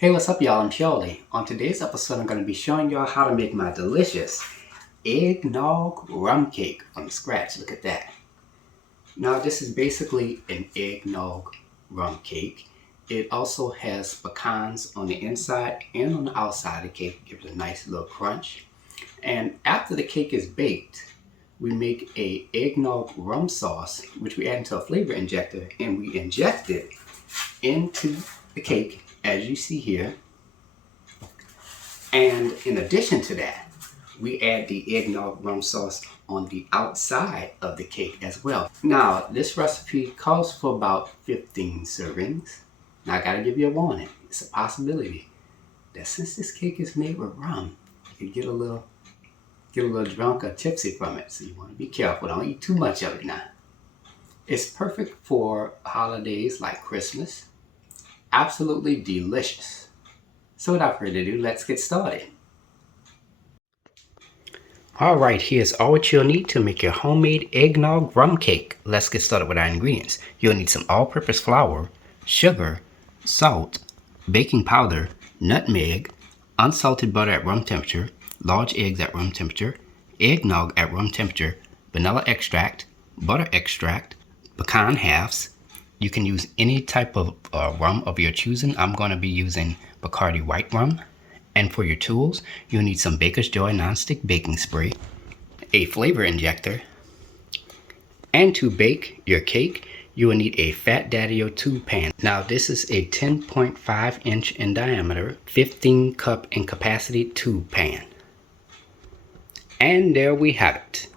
Hey, what's up, y'all? I'm Charlie. On today's episode, I'm going to be showing y'all how to make my delicious eggnog rum cake from scratch. Look at that. Now, this is basically an eggnog rum cake. It also has pecans on the inside and on the outside of the cake. Gives it a nice little crunch. And after the cake is baked, we make a eggnog rum sauce, which we add into a flavor injector, and we inject it into the cake, as you see here. And in addition to that, we add the eggnog rum sauce on the outside of the cake as well. Now, this recipe calls for about 15 servings. Now, I gotta give you a warning. It's a possibility that since this cake is made with rum, you could get a little drunk or tipsy from it. So you wanna be careful. Don't eat too much of it now. It's perfect for holidays like Christmas. Absolutely delicious. So without further ado, let's get started. Alright, here's all what you'll need to make your homemade eggnog rum cake. Let's get started with our ingredients. You'll need some all-purpose flour, sugar, salt, baking powder, nutmeg, unsalted butter at room temperature, large eggs at room temperature, eggnog at room temperature, vanilla extract, butter extract, pecan halves. You can use any type of rum of your choosing. I'm going to be using Bacardi white rum. And for your tools, you'll need some Baker's Joy nonstick baking spray, a flavor injector, and to bake your cake, you will need a Fat Daddy-O tube pan. Now this is a 10.5 inch in diameter, 15 cup in capacity tube pan. And there we have it.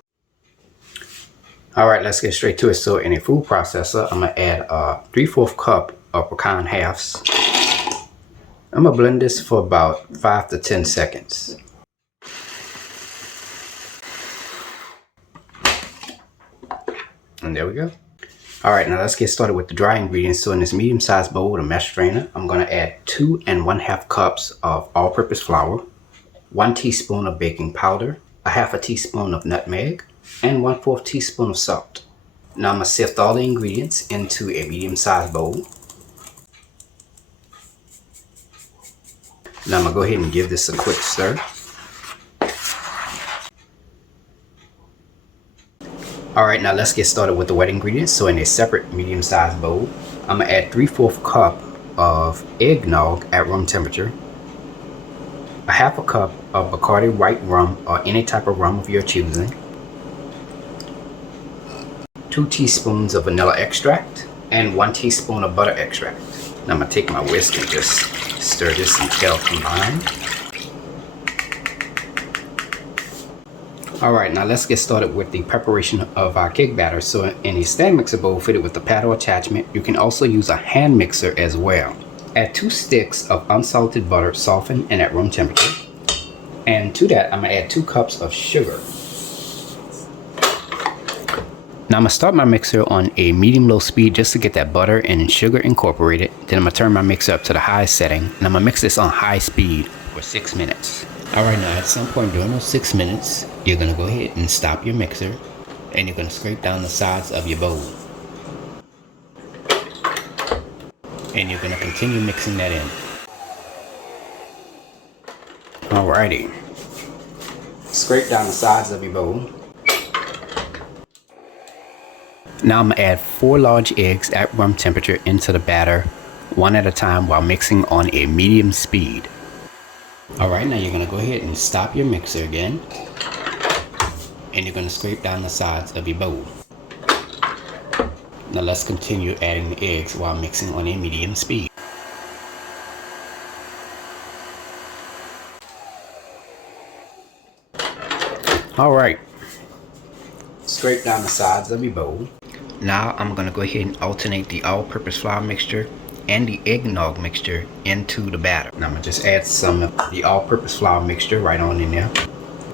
Alright, let's get straight to it. So in a food processor, I'm going to add a 3/4 cup of pecan halves. I'm going to blend this for about 5 to 10 seconds. And there we go. Alright, now let's get started with the dry ingredients. So in this medium-sized bowl with a mesh strainer, I'm going to add 2 1/2 cups of all-purpose flour, 1 teaspoon of baking powder, 1/2 teaspoon of nutmeg, and 1/4 teaspoon of salt. Now I'm going to sift all the ingredients into a medium-sized bowl. Now I'm going to go ahead and give this a quick stir. Alright, now let's get started with the wet ingredients. So in a separate medium-sized bowl, I'm going to add 3/4 cup of eggnog at room temperature, 1/2 cup of Bacardi white rum or any type of rum of your choosing, 2 teaspoons of vanilla extract, and 1 teaspoon of butter extract. Now I'm going to take my whisk and just stir this until combined. Alright, now let's get started with the preparation of our cake batter. So in a stand mixer bowl fitted with a paddle attachment, you can also use a hand mixer as well. Add 2 sticks of unsalted butter softened and at room temperature. And to that, I'm going to add 2 cups of sugar. Now I'm going to start my mixer on a medium-low speed just to get that butter and sugar incorporated. Then I'm going to turn my mixer up to the highest setting, and I'm going to mix this on high speed for 6 minutes. Alright, now at some point during those 6 minutes, you're going to go ahead and stop your mixer, and you're going to scrape down the sides of your bowl. And you're going to continue mixing that in. Alrighty. Scrape down the sides of your bowl. Now I'm going to add 4 large eggs at room temperature into the batter, one at a time while mixing on a medium speed. Alright, now you're going to go ahead and stop your mixer again. And you're going to scrape down the sides of your bowl. Now let's continue adding the eggs while mixing on a medium speed. Alright. Scrape down the sides of your bowl. Now I'm going to go ahead and alternate the all-purpose flour mixture and the eggnog mixture into the batter. Now I'm going to just add some of the all-purpose flour mixture right on in there.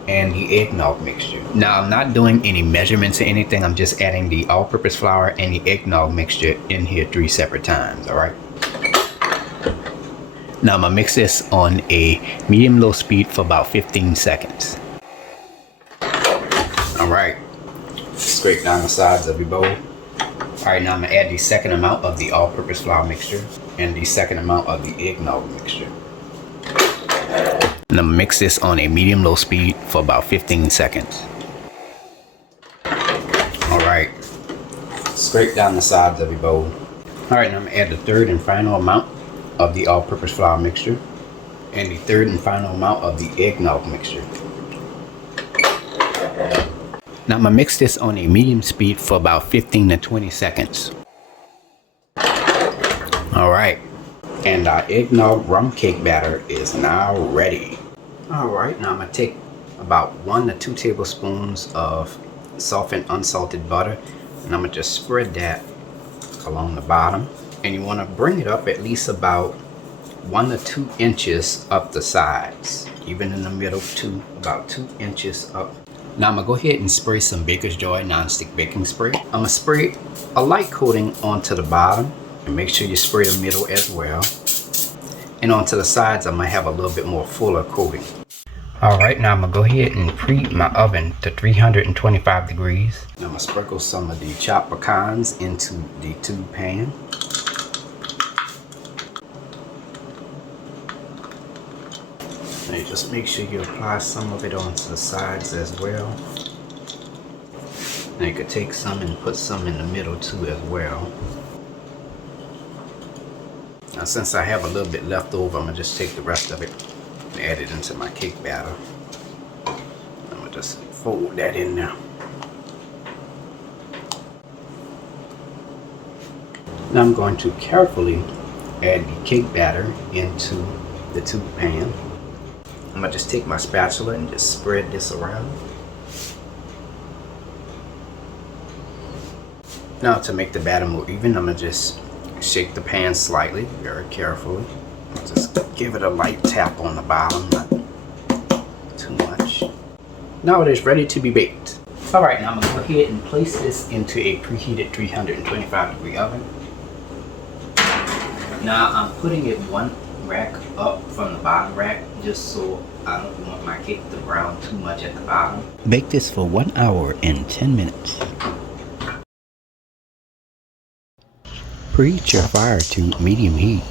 And the eggnog mixture. Now I'm not doing any measurements or anything. I'm just adding the all-purpose flour and the eggnog mixture in here 3 separate times. Alright. Now I'm going to mix this on a medium-low speed for about 15 seconds. Alright. Scrape down the sides of your bowl. Alright, now I'm going to add the second amount of the all-purpose flour mixture and the second amount of the eggnog mixture. And I'm gonna mix this on a medium-low speed for about 15 seconds. Alright, scrape down the sides of your bowl. Alright, now I'm gonna add the third and final amount of the all-purpose flour mixture and the third and final amount of the eggnog mixture. Now I'm gonna mix this on a medium speed for about 15 to 20 seconds. Alright, and our eggnog rum cake batter is now ready. Alright, now I'm gonna take about 1 to 2 tablespoons of softened unsalted butter, and I'm gonna just spread that along the bottom. And you want to bring it up at least about 1 to 2 inches up the sides, even in the middle too, about 2 inches up. Now I'm gonna go ahead and spray some Baker's Joy nonstick baking spray. I'm gonna spray a light coating onto the bottom, and make sure you spray the middle as well. And onto the sides, I might have a little bit more fuller coating. Alright, now I'm gonna go ahead and preheat my oven to 325 degrees. Now I'm gonna sprinkle some of the chopped pecans into the tube pan. And just make sure you apply some of it onto the sides as well. And you could take some and put some in the middle too as well. Now since I have a little bit left over, I'm gonna just take the rest of it and add it into my cake batter. I'm gonna just fold that in now. Now I'm going to carefully add the cake batter into the tube pan. I'm gonna just take my spatula and just spread this around. Now to make the batter more even, I'm gonna just shake the pan slightly, very carefully. Just give it a light tap on the bottom, not too much. Now it is ready to be baked. Alright, now I'm gonna go ahead and place this into a preheated 325 degree oven. Now I'm putting it one rack up from the bottom rack, just so I don't want my cake to brown too much at the bottom. Bake this for 1 hour and 10 minutes. Preheat your fire to medium heat.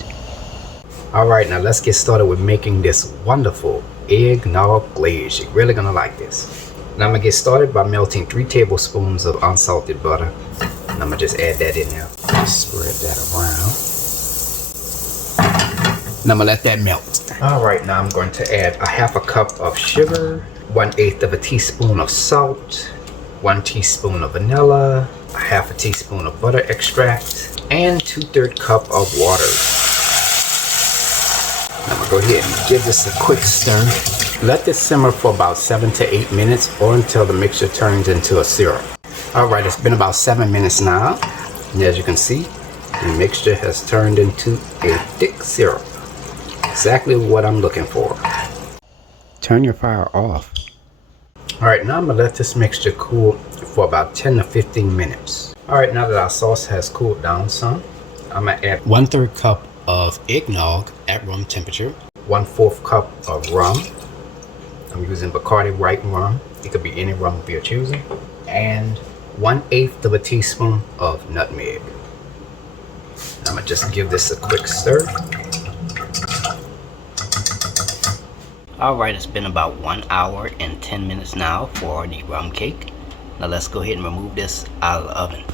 Alright, now let's get started with making this wonderful eggnog glaze. You're really gonna like this. Now I'm gonna get started by melting 3 tablespoons of unsalted butter. And I'm gonna just add that in there. Spread that around. And I'm gonna let that melt. Alright, now I'm going to add a half a cup of sugar, 1/8 of a teaspoon of salt, 1 teaspoon of vanilla, a half a teaspoon of butter extract, and 2/3 cup of water. I'm gonna go ahead and give this a quick stir. Let this simmer for about 7 to 8 minutes or until the mixture turns into a syrup. Alright, it's been about 7 minutes now. And as you can see, the mixture has turned into a thick syrup. Exactly what I'm looking for. Turn your fire off. Alright, now I'm gonna let this mixture cool for about 10 to 15 minutes. Alright, now that our sauce has cooled down some, I'm gonna add 1/3 cup of eggnog at room temperature, 1/4 cup of rum. I'm using Bacardi white rum. It could be any rum of your choosing. And 1/8 of a teaspoon of nutmeg. I'm gonna just give this a quick stir. Alright, it's been about 1 hour and 10 minutes now for the rum cake. Now let's go ahead and remove this out of the oven.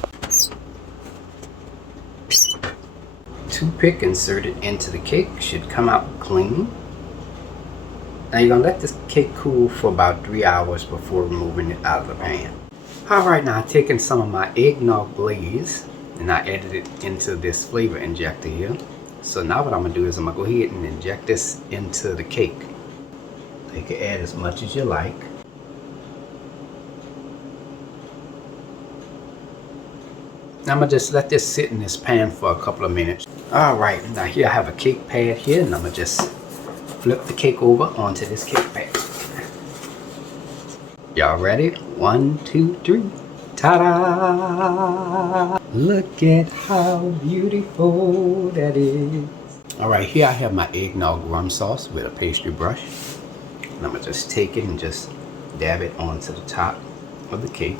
Toothpick inserted into the cake should come out clean. Now you're gonna let this cake cool for about 3 hours before removing it out of the pan. Alright, now I've taken some of my eggnog glaze and I added it into this flavor injector here. So now what I'm gonna do is I'm gonna go ahead and inject this into the cake. You can add as much as you like. Now I'm gonna just let this sit in this pan for a couple of minutes. Alright, now here I have a cake pad here, and I'm gonna just flip the cake over onto this cake pad. Y'all ready? 1, 2, 3. Ta-da! Look at how beautiful that is. Alright, here I have my eggnog rum sauce with a pastry brush. And I'm gonna just take it and just dab it onto the top of the cake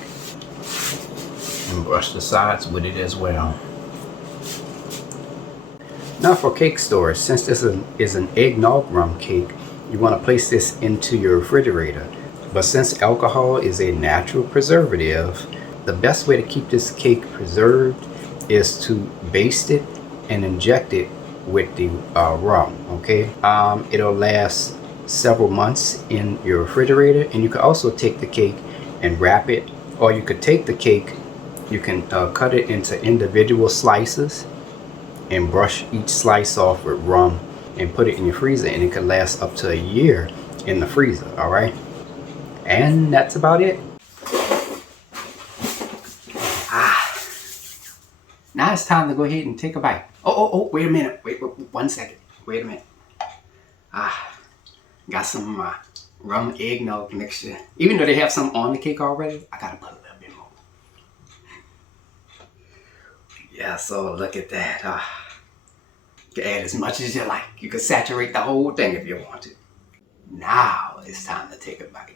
and brush the sides with it as well. Now for cake storage, since this is an eggnog rum cake, you want to place this into your refrigerator. But since alcohol is a natural preservative, the best way to keep this cake preserved is to baste it and inject it with the rum. Okay, it'll last several months in your refrigerator, and you can also take the cake and wrap it, or you could take the cake, you can cut it into individual slices and brush each slice off with rum and put it in your freezer, and it can last up to a year in the freezer. All right, and that's about it. Now it's time to go ahead and take a bite. Oh, wait a minute. Wait 1 second. Wait a minute. Got some rum eggnog mixture. Even though they have some on the cake already, I gotta put a little bit more. Yeah, so look at that. You can add as much as you like. You can saturate the whole thing if you want to. Now it's time to take a bite.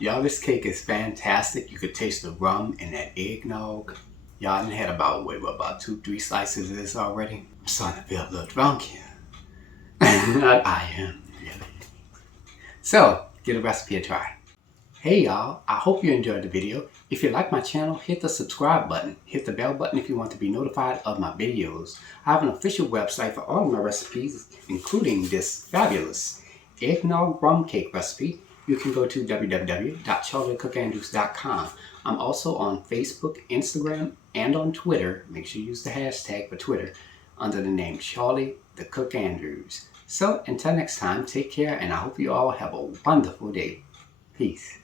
Y'all, this cake is fantastic. You could taste the rum and that eggnog. Y'all done had about, about 2-3 slices of this already? I'm starting to feel a little drunk here. I am, really. So, give the recipe a try. Hey y'all, I hope you enjoyed the video. If you like my channel, hit the subscribe button. Hit the bell button if you want to be notified of my videos. I have an official website for all of my recipes, including this fabulous Eggnog Rum Cake recipe. You can go to www.charliethecookandrews.com. I'm also on Facebook, Instagram, and on Twitter. Make sure you use the hashtag for Twitter under the name Charlie the Cook Andrews. So until next time, take care, and I hope you all have a wonderful day. Peace.